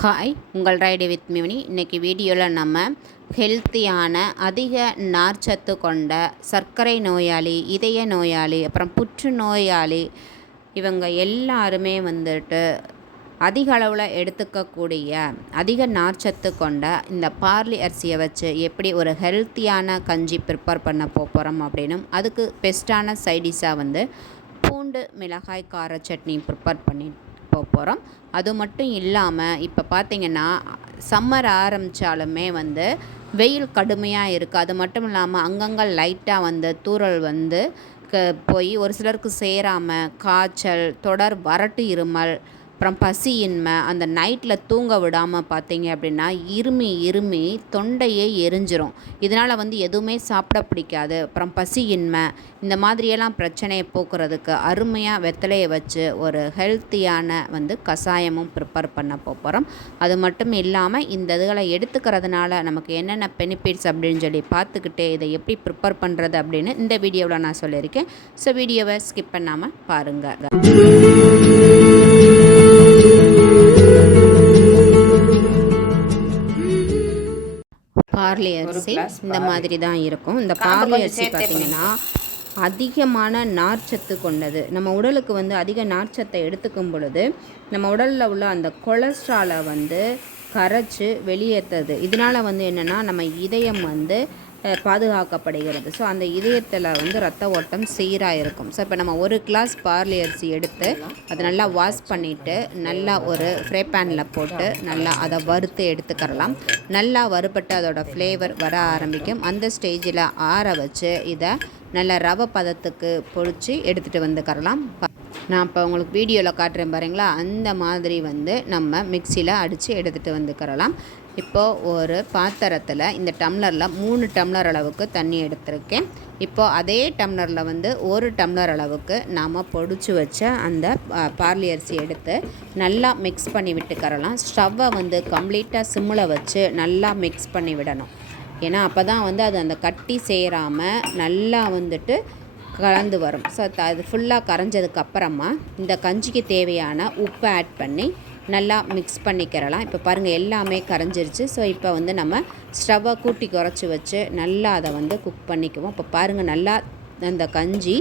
Hi உங்கள் ride with மிவனி இன்றைக்கி வீடியோவில் நம்ம ஹெல்த்தியான அதிக நார்ச்சத்து கொண்ட சர்க்கரை நோயாளி இதய நோயாளி அப்புறம் புற்றுநோயாளி இவங்க எல்லாருமே வந்துட்டு அதிக அளவில் எடுத்துக்கக்கூடிய அதிக நார்ச்சத்து கொண்ட இந்த பார்லி அரிசியை வச்சு எப்படி ஒரு ஹெல்த்தியான கஞ்சி ப்ரிப்பேர் பண்ண போகிறோம் அப்படின்னும் அதுக்கு பெஸ்ட்டான சைடிஷாக வந்து பூண்டு மிளகாய் கார சட்னி ப்ரிப்பேர் பண்ணி போக போகிறோம் அது மட்டும் இல்லாமல் இப்போ பார்த்திங்கன்னா சம்மர் ஆரம்பித்தாலுமே வந்து வெயில் கடுமையாக இருக்குது அது மட்டும் இல்லாமல் அங்கங்கே லைட்டாக வந்து தூறல் வந்து க போய் ஒரு சிலருக்கு சேராமல் காய்ச்சல் தொடர் வறட்டு இருமல் அப்புறம் பசியின்மை அந்த நைட்டில் தூங்க விடாமல் பார்த்தீங்க அப்படின்னா இருமி இருமி தொண்டையே எரிஞ்சிரும். இதனால் வந்து எதுவுமே சாப்பிட பிடிக்காது. அப்புறம் பசியின்மை இந்த மாதிரியெல்லாம் பிரச்சனையை போக்குறதுக்கு அருமையாக வெத்தலையை வச்சு ஒரு ஹெல்த்தியான வந்து கஷாயமும் ப்ரிப்பேர் பண்ண போகிறோம் அது மட்டும் இல்லாமல் இந்த இதுகளை எடுத்துக்கிறதுனால நமக்கு என்னென்ன பெனிஃபிட்ஸ் அப்படின்னு சொல்லி பார்த்துக்கிட்டே இதை எப்படி ப்ரிப்பேர் பண்ணுறது அப்படின்னு இந்த வீடியோவில் நான் சொல்லியிருக்கேன். ஸோ வீடியோவை ஸ்கிப் பண்ணாமல் பாருங்கள் பார்லி அரிசி இந்த மாதிரி தான் இருக்கும். இந்த பார்லி அரிசி பார்த்தீங்கன்னா அதிகமான நார்ச்சத்து கொண்டது. நம்ம உடலுக்கு வந்து அதிக நார்ச்சத்தை எடுத்துக்கும் பொழுது நம்ம உடலில் உள்ள அந்த கொலஸ்ட்ராலை வந்து கரைச்சி வெளியேற்றுது இதனால் வந்து என்னென்னா நம்ம இதயம் வந்து பாதுகாக்கப்படுகிறது. ஸோ அந்த இதயத்தில் வந்து ரத்த ஓட்டம் சீராக இருக்கும். ஸோ இப்போ நம்ம ஒரு கிளாஸ் பார்லி அரிசி எடுத்து அதை நல்லா வாஷ் பண்ணிவிட்டு நல்லா ஒரு ஃப்ரை பேனில் போட்டு நல்லா அதை வறுத்து எடுத்துக்கிறலாம். நல்லா வறுபட்டு அதோடய ஃப்ளேவர் வர ஆரம்பிக்கும். அந்த ஸ்டேஜில் ஆற வச்சு இதை நல்ல ரவை பதத்துக்கு பொழிச்சு எடுத்துகிட்டு வந்துக்கிறலாம். நான் இப்போ உங்களுக்கு வீடியோவில் காட்டுறேன் பாருங்களா. அந்த மாதிரி வந்து நம்ம மிக்சியில் அடித்து எடுத்துகிட்டு வந்துக்கிறலாம் இப்போது ஒரு பாத்திரத்தில் இந்த டம்ளரில் மூணு டம்ளர் அளவுக்கு தண்ணி எடுத்திருக்கேன். இப்போது அதே டம்ளரில் வந்து ஒரு டம்ளர் அளவுக்கு நாம் பொடிச்சு வச்ச அந்த பார்லி அரிசி எடுத்து நல்லா மிக்ஸ் பண்ணி விட்டுக்கறலாம் ஸ்டவ்வை வந்து கம்ப்ளீட்டாக சிம்மில் வச்சு நல்லா மிக்ஸ் பண்ணி விடணும். ஏன்னா அப்போ தான் வந்து அது அந்த கட்டி சேராமல் நல்லா வந்துட்டு கலந்து வரும். ஸோ அது ஃபுல்லாக கரைஞ்சதுக்கப்புறமா இந்த கஞ்சிக்கு தேவையான உப்பை ஆட் பண்ணி நல்லா மிக்ஸ் பண்ணிக்கிறலாம். இப்போ பாருங்கள் எல்லாமே கரைஞ்சிருச்சு. ஸோ இப்போ வந்து நம்ம ஸ்டவ்வை கூட்டி குறைச்சி வச்சு நல்லா அதை வந்து குக் பண்ணிக்குவோம். இப்போ பாருங்கள் நல்லா அந்த கஞ்சி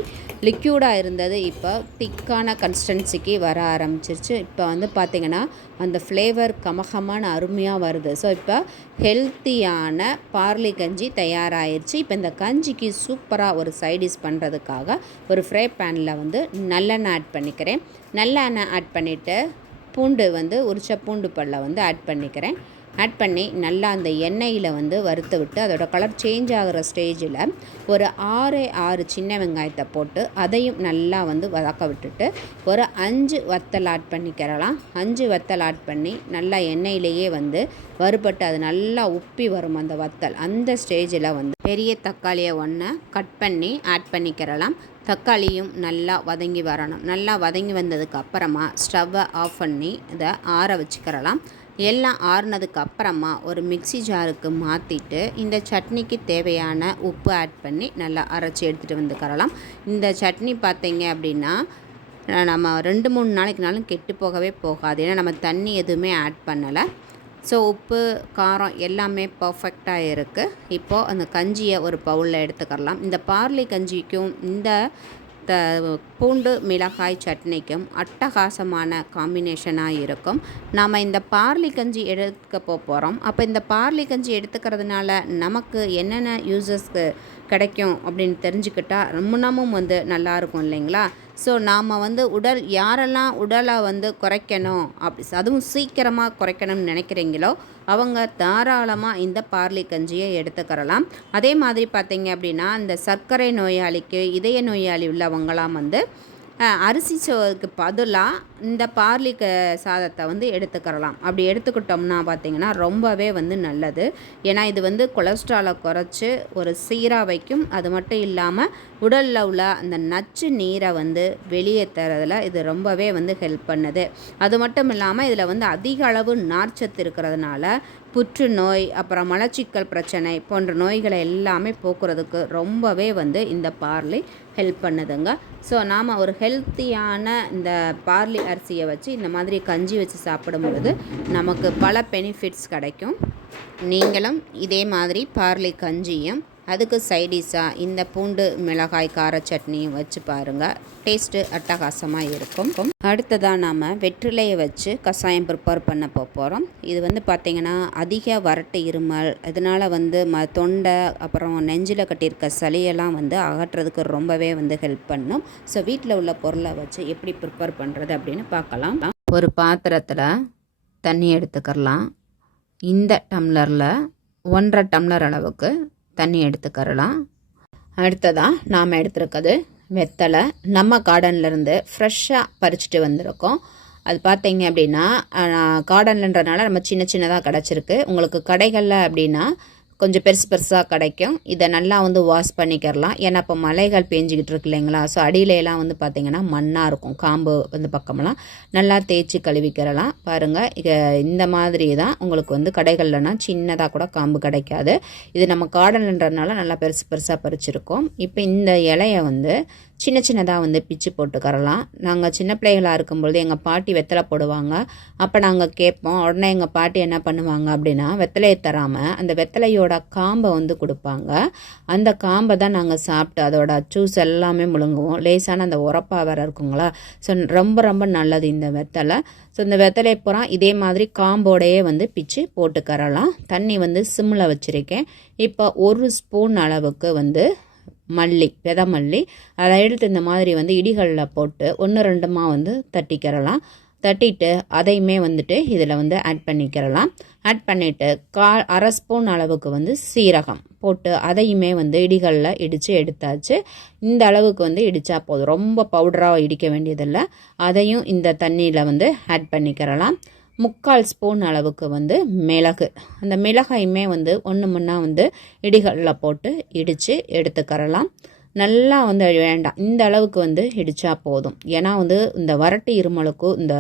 லிக்யூடாக இருந்தது. இப்போ திக்கான கன்சிஸ்டன்சிக்கு வர ஆரம்பிச்சிருச்சு. இப்போ வந்து பார்த்திங்கன்னா அந்த ஃப்ளேவர் கமகமான அருமையாக வருது. ஸோ இப்போ ஹெல்த்தியான பார்லி கஞ்சி தயாராகிருச்சு இப்போ இந்த கஞ்சிக்கு சூப்பராக ஒரு சைடிஷ் பண்ணுறதுக்காக ஒரு ஃப்ரை பேனில் வந்து நல்லெண்ணெய் ஆட் பண்ணிக்கிறேன். நல்லெண்ணெய் ஆட் பண்ணிவிட்டு பூண்டு வந்து உரிச்ச பூண்டு பல்லை வந்து ஆட் பண்ணிக்கிறேன். ஆட் பண்ணி நல்லா அந்த எண்ணெயில் வந்து வறுத்து விட்டு அதோட கலர் சேஞ்ச் ஆகிற ஸ்டேஜில் ஒரு ஆறு ஆறு சின்ன வெங்காயத்தை போட்டு அதையும் நல்லா வந்து வதக்க விட்டுட்டு ஒரு அஞ்சு வத்தல் ஆட் பண்ணிக்கிறலாம். அஞ்சு வத்தல் ஆட் பண்ணி நல்லா எண்ணெயிலேயே வந்து வறுபட்டு அது நல்லா உப்பி வரும் அந்த வத்தல். அந்த ஸ்டேஜில் வந்து பெரிய தக்காளியை ஒன்று கட் பண்ணி ஆட் பண்ணிக்கிறலாம். தக்காளியும் நல்லா வதங்கி வரணும். நல்லா வதங்கி வந்ததுக்கு அப்புறமா ஸ்டவ்வை ஆஃப் பண்ணி இதை ஆற வச்சுக்கிறலாம். எல்லாம் ஆறுனதுக்கு அப்புறமா ஒரு மிக்ஸி ஜாருக்கு மாற்றிட்டு இந்த சட்னிக்கு தேவையான உப்பு ஆட் பண்ணி நல்லா அரைச்சி எடுத்துகிட்டு வந்துக்கிறலாம் இந்த சட்னி பார்த்தீங்க அப்படின்னா நம்ம ரெண்டு மூணு நாளைக்குனாலும் கெட்டு போகவே போகாது. ஏன்னா நம்ம தண்ணி எதுவுமே ஆட் பண்ணலை. ஸோ உப்பு காரம் எல்லாமே பர்ஃபெக்டாக இருக்குது இப்போது அந்த கஞ்சியை ஒரு பவுலில் எடுத்துக்கலாம் இந்த பார்லி கஞ்சிக்கும் இந்த த பூண்டு மிளகாய் சட்னிக்கும் அட்டகாசமான காம்பினேஷனாக இருக்கும். நாம் இந்த பார்லி கஞ்சி எடுக்க போகிறோம் அப்போ இந்த பார்லி கஞ்சி எடுத்துக்கிறதுனால நமக்கு என்னென்ன யூசஸ்க்கு கிடைக்கும் அப்படின்னு தெரிஞ்சுக்கிட்டா ரொம்பனமும் வந்து நல்லா இருக்கும் இல்லைங்களா? ஸோ நாம் வந்து உடல் யாரெல்லாம் உடலை வந்து குறைக்கணும் அப்படி அதுவும் சீக்கிரமாக குறைக்கணும்னு நினைக்கிறீங்களோ அவங்க தாராளமாக இந்த பார்லி கஞ்சியை எடுத்துக்கிறலாம். அதே மாதிரி பார்த்தீங்க அப்படின்னா இந்த சர்க்கரை நோயாளிக்கு இதய நோயாளி உள்ளவங்களாம் வந்து அரிசி சோறுக்கு பதிலாக இந்த பார்லி க சாதத்தை வந்து எடுத்துக்கிறலாம். அப்படி எடுத்துக்கிட்டோம்னா பார்த்திங்கன்னா ரொம்பவே வந்து நல்லது. ஏன்னா இது வந்து கொலஸ்ட்ராலை குறைச்சி ஒரு சீராக வைக்கும். அது மட்டும் இல்லாமல் உடலில் உள்ள அந்த நச்சு நீரை வந்து வெளியேற்றுறதுல இது ரொம்பவே வந்து ஹெல்ப் பண்ணுது. அது மட்டும் இல்லாமல் இதில் வந்து அதிக அளவு நார்ச்சத்து இருக்கிறதுனால புற்றுநோய் அப்புறம் மலச்சிக்கல் பிரச்சனை போன்ற நோய்களை எல்லாமே போக்குறதுக்கு ரொம்பவே வந்து இந்த பார்லி ஹெல்ப் பண்ணுதுங்க. ஸோ நாம் ஒரு ஹெல்த்தியான இந்த பார்லி அரிசியை வச்சு இந்த மாதிரி கஞ்சி வச்சு சாப்பிடும் பொழுது நமக்கு பல பெனிஃபிட்ஸ் கிடைக்கும். நீங்களும் இதே மாதிரி பார்லி கஞ்சியும் அதுக்கு சைடிஷாக இந்த பூண்டு மிளகாய் கார சட்னியும் வச்சு பாருங்கள் டேஸ்ட்டு அட்டகாசமாக இருக்கும். அடுத்ததாக நாம் வெற்றிலையை வச்சு கஷாயம் ப்ரிப்பேர் பண்ண போகிறோம் இது வந்து பார்த்திங்கன்னா அதிக வறட்டு இருமல் இதனால் வந்து ம தொண்டை அப்புறம் நெஞ்சில் கட்டியிருக்க சளியெல்லாம் வந்து அகற்றுறதுக்கு ரொம்பவே வந்து ஹெல்ப் பண்ணும். ஸோ வீட்டில் உள்ள பொருளை வச்சு எப்படி ப்ரிப்பேர் பண்ணுறது அப்படின்னு பார்க்கலாம். ஒரு பாத்திரத்தில் தண்ணி எடுத்துக்கிறலாம். இந்த டம்ளரில் ஒன்றரை டம்ளர் அளவுக்கு தண்ணி எடுத்துக்கறலாம். அடுத்ததாக நாம் எடுத்துருக்கிறது வெத்தலை. நம்ம கார்டன்லேருந்து ஃப்ரெஷ்ஷாக பறிச்சுட்டு வந்திருக்கோம். அது பார்த்தீங்க அப்படின்னா கார்டன்லன்றனால நம்ம சின்ன சின்னதாக கிடச்சிருக்கு. உங்களுக்கு கடைகளில் அப்படின்னா கொஞ்சம் பெருசு பெருசாக கிடைக்கும். இதை நல்லா வந்து வாஷ் பண்ணிக்கிறலாம். ஏன்னா இப்போ மலைகள் பேஞ்சிக்கிட்டு இருக்கு இல்லைங்களா? ஸோ அடியிலலாம் வந்து பார்த்திங்கன்னா மண்ணாக இருக்கும். காம்பு வந்து பக்கமெல்லாம். நல்லா தேய்ச்சி கழுவிக்கிறலாம். பாருங்கள் இக இந்த மாதிரி தான் உங்களுக்கு வந்து கடைகள்லனா சின்னதாக கூட காம்பு கிடைக்காது. இது நம்ம கார்டன்ன்றதுனால நல்லா பெருசு பெருசாக பறிச்சிருக்கோம். இப்போ இந்த இலையை வந்து சின்ன சின்னதாக வந்து பிச்சு போட்டுக்கரலாம் நாங்கள் சின்ன பிள்ளைகளாக இருக்கும்பொழுது எங்கள் பாட்டி வெத்தலை போடுவாங்க. அப்போ நாங்கள் கேட்போம் உடனே எங்கள் பாட்டி என்ன பண்ணுவாங்க? அப்படின்னா வெத்தலையை தராமல் அந்த வெத்தலையோட காம்பை வந்து கொடுப்பாங்க. அந்த காம்பை தான் நாங்கள் சாப்பிட்டு அதோட ஜூஸ் எல்லாமே முழுங்குவோம். லேசான அந்த உரப்பாக வேறு இருக்குங்களா? ஸோ ரொம்ப ரொம்ப நல்லது இந்த வெத்தலை. ஸோ இந்த வெத்தலை பூரா இதே மாதிரி காம்போடையே வந்து பிச்சு போட்டுக்கரலாம் தண்ணி வந்து சிம்மில் வச்சுருக்கேன். இப்போ ஒரு ஸ்பூன் அளவுக்கு வந்து மல்லி வித மல்லி. அதை எடுத்து இந்த மாதிரி வந்து இடிகளில் போட்டு ஒன்று ரெண்டுமாக வந்து தட்டிக்கிறலாம். தட்டிட்டு அதையுமே வந்துட்டு இதில் வந்து ஆட் பண்ணிக்கிறலாம். ஆட் பண்ணிவிட்டு கா அரை ஸ்பூன் அளவுக்கு வந்து சீரகம் போட்டு அதையுமே வந்து இடிகளில் இடித்து எடுத்தாச்சு. இந்த அளவுக்கு வந்து இடித்தா போதும். ரொம்ப பவுடராக இடிக்க வேண்டியதில்லை. அதையும் இந்த தண்ணியில் வந்து ஆட் பண்ணிக்கிறலாம். முக்கால் ஸ்பூன் அளவுக்கு வந்து மிளகு. அந்த மிளகாயுமே வந்து ஒன்று முன்னா வந்து இடிகளில் போட்டு இடித்து எடுத்துக்கரலாம் நல்லா வந்து வேண்டாம். இந்த அளவுக்கு வந்து இடித்தா போதும். ஏன்னா வந்து இந்த வரட்டு இருமலுக்கும் இந்த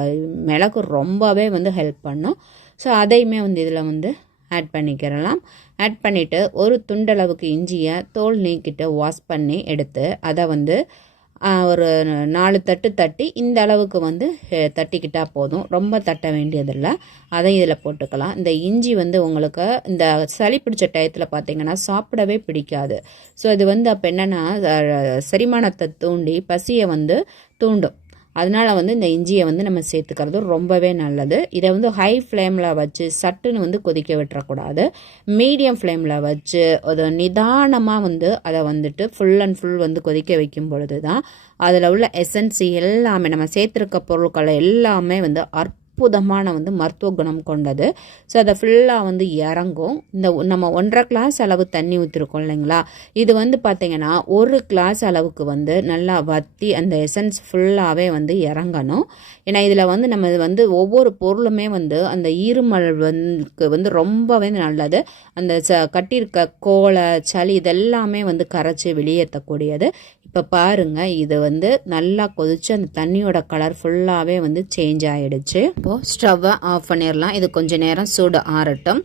மிளகு ரொம்பவே வந்து ஹெல்ப் பண்ணும். ஸோ அதையுமே வந்து இதில் வந்து ஆட் பண்ணிக்கிறலாம். ஆட் பண்ணிவிட்டு ஒரு துண்டளவுக்கு இஞ்சியை தோல் நீக்கிட்டு வாஷ் பண்ணி எடுத்து அதை வந்து ஒரு நாலு தட்டு தட்டி இந்த அளவுக்கு வந்து தட்டிக்கிட்டால் போதும். ரொம்ப தட்ட வேண்டியதில்லை. அதை இதில் போட்டுக்கலாம். இந்த இஞ்சி வந்து உங்களுக்கு இந்த சளி பிடிச்ச டயத்தில் பார்த்தீங்கன்னா சாப்பிடவே பிடிக்காது. ஸோ இது வந்து அப்போ என்னென்னா செரிமானத்தை தூண்டி பசியை வந்து தூண்டும். அதனால் வந்து இந்த இஞ்சியை வந்து நம்ம சேர்த்துக்கிறது ரொம்பவே நல்லது. இதை வந்து ஹை ஃப்ளேமில் வச்சு சட்டுன்னு வந்து கொதிக்க விட்டுறக்கூடாது. மீடியம் ஃப்ளேமில் வச்சு அதை நிதானமாக வந்து அதை வந்துட்டு ஃபுல் அண்ட் ஃபுல் வந்து கொதிக்க வைக்கும் பொழுது தான் அதில் உள்ள எசன்சி எல்லாமே நம்ம சேர்த்துருக்க பொருட்களை எல்லாமே வந்து அற்ப அற்புதமான வந்து மருத்துவ குணம் கொண்டது. ஸோ அதை ஃபுல்லாக வந்து இறங்கும். இந்த நம்ம ஒன்றரை கிளாஸ் அளவு தண்ணி ஊற்றிருக்கோம் இல்லைங்களா? இது வந்து பார்த்திங்கன்னா ஒரு கிளாஸ் அளவுக்கு வந்து நல்லா வத்தி அந்த எசன்ஸ் ஃபுல்லாகவே வந்து இறங்கணும். ஏன்னா இதில் வந்து நம்ம வந்து ஒவ்வொரு பொருளுமே வந்து அந்த ஈருமல் வந்து வந்து ரொம்பவே நல்லது. அந்த ச கட்டியிருக்க கோலை சளி இதெல்லாமே வந்து கரைச்சி வெளியேற்றக்கூடியது. இப்போ பாருங்கள் இது வந்து நல்லா கொதிச்சு அந்த தண்ணியோட கலர் ஃபுல்லாகவே வந்து சேஞ்ச் ஆகிடுச்சு இப்போது ஸ்டவ்வை ஆஃப் பண்ணிடலாம் இது கொஞ்சம் நேரம் சூடு ஆறட்டும்.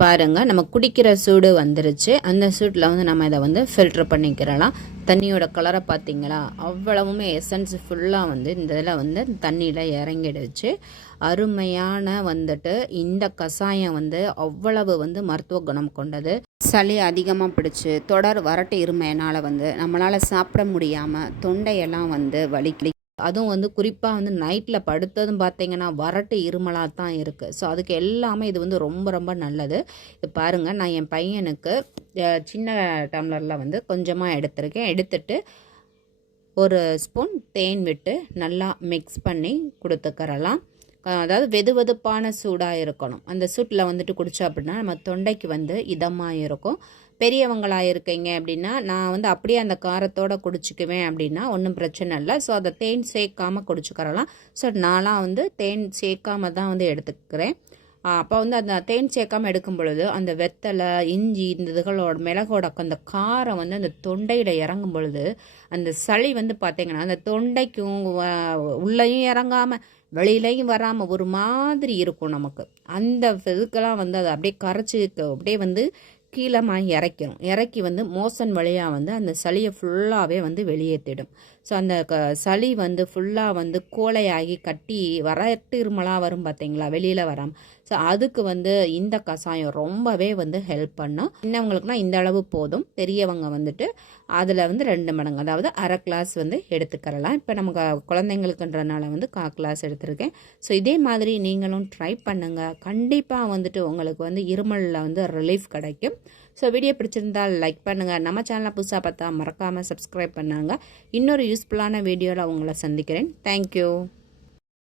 பாருங்கள் நம்ம குடிக்கிற சூடு வந்துருச்சு. அந்த சூட்டில் வந்து நம்ம இதை வந்து ஃபில்ட்ரு பண்ணிக்கிறலாம். தண்ணியோட கலரை பார்த்தீங்களா? அவ்வளவுமே எசன்ஸ் ஃபுல்லாக வந்து இந்த இதில் வந்து தண்ணியில் இறங்கிடுச்சு. அருமையான வந்துட்டு இந்த கஷாயம் வந்து அவ்வளவு வந்து மருத்துவ குணம் கொண்டது. சளி அதிகமாக பிடிச்சி தொடர் வறட்டு இருமையினால் வந்து நம்மளால் சாப்பிட முடியாமல் தொண்டையெல்லாம் வந்து வலிக்கி அதுவும் வந்து குறிப்பாக வந்து நைட்டில் படுத்ததும் பார்த்தீங்கன்னா வரட்டு இருமலாக தான் இருக்குது ஸோ அதுக்கு எல்லாமே இது வந்து ரொம்ப ரொம்ப நல்லது. இது பாருங்கள் நான் என் பையனுக்கு சின்ன டம்ளரில் வந்து கொஞ்சமாக எடுத்திருக்கேன். எடுத்துட்டு ஒரு ஸ்பூன் தேன் விட்டு நல்லா மிக்ஸ் பண்ணி கொடுத்துக்கறலாம். அதாவது வெது வெதுப்பான சூடாக இருக்கணும். அந்த சூட்டில் வந்துட்டு குடித்தோம் அப்படின்னா நம்ம தொண்டைக்கு வந்து இதமாக இருக்கும். பெரியவங்களாக இருக்கீங்க அப்படின்னா நான் வந்து அப்படியே அந்த காரத்தோடு குடிச்சிக்குவேன் அப்படின்னா ஒன்றும் பிரச்சனை இல்லை. ஸோ அதை தேன் சேர்க்காமல் குடிச்சுக்கிறலாம். ஸோ நான்லாம் வந்து தேன் சேர்க்காம தான் வந்து எடுத்துக்கிறேன். அப்போ வந்து அந்த தேன் சேர்க்காமல் எடுக்கும் பொழுது அந்த வெத்தலை இஞ்சி இந்த இதுகளோட மிளகோட அந்த காரம் வந்து அந்த தொண்டையில் இறங்கும் பொழுது அந்த சளி வந்து பார்த்திங்கன்னா அந்த தொண்டைக்கும் உள்ளேயும் இறங்காமல் வெளியிலையும் வராமல் ஒரு மாதிரி இருக்கும் நமக்கு. அந்த இதுக்கெல்லாம் வந்து அதை அப்படியே கரைச்சி அப்படியே வந்து கீழமாக இறக்கிடும் இறக்கி வந்து மோசன் வழியாக வந்து அந்த சளியை ஃபுல்லாகவே வந்து வெளியேற்றிடும் ஸோ அந்த க சளி வந்து ஃபுல்லாக வந்து கோலையாகி கட்டி வரட்டு இருமலாக வரும் பார்த்தீங்களா வெளியில் வராமல் ஸோ அதுக்கு வந்து இந்த கஷாயம் ரொம்பவே வந்து ஹெல்ப் பண்ணும். சின்னவங்களுக்குனா இந்த அளவு போதும். பெரியவங்க வந்துட்டு அதில் வந்து ரெண்டு மடங்கு. அதாவது அரை கிளாஸ் வந்து எடுத்துக்கிறலாம். இப்போ நமக்கு குழந்தைங்களுக்குன்றனால வந்து கா கிளாஸ் எடுத்திருக்கேன். ஸோ இதே மாதிரி நீங்களும் ட்ரை பண்ணுங்கள் கண்டிப்பாக வந்துட்டு உங்களுக்கு வந்து இருமலில் வந்து ரிலீஃப் கிடைக்கும். ஸோ வீடியோ பிடிச்சிருந்தால் லைக் பண்ணுங்கள் நம்ம சேனலை புதுசாக பார்த்தா மறக்காமல் சப்ஸ்கிரைப் பண்ணாங்க. இன்னொரு யூஸ்ஃபுல்லான வீடியோவில் உங்களை சந்திக்கிறேன். தேங்க்யூ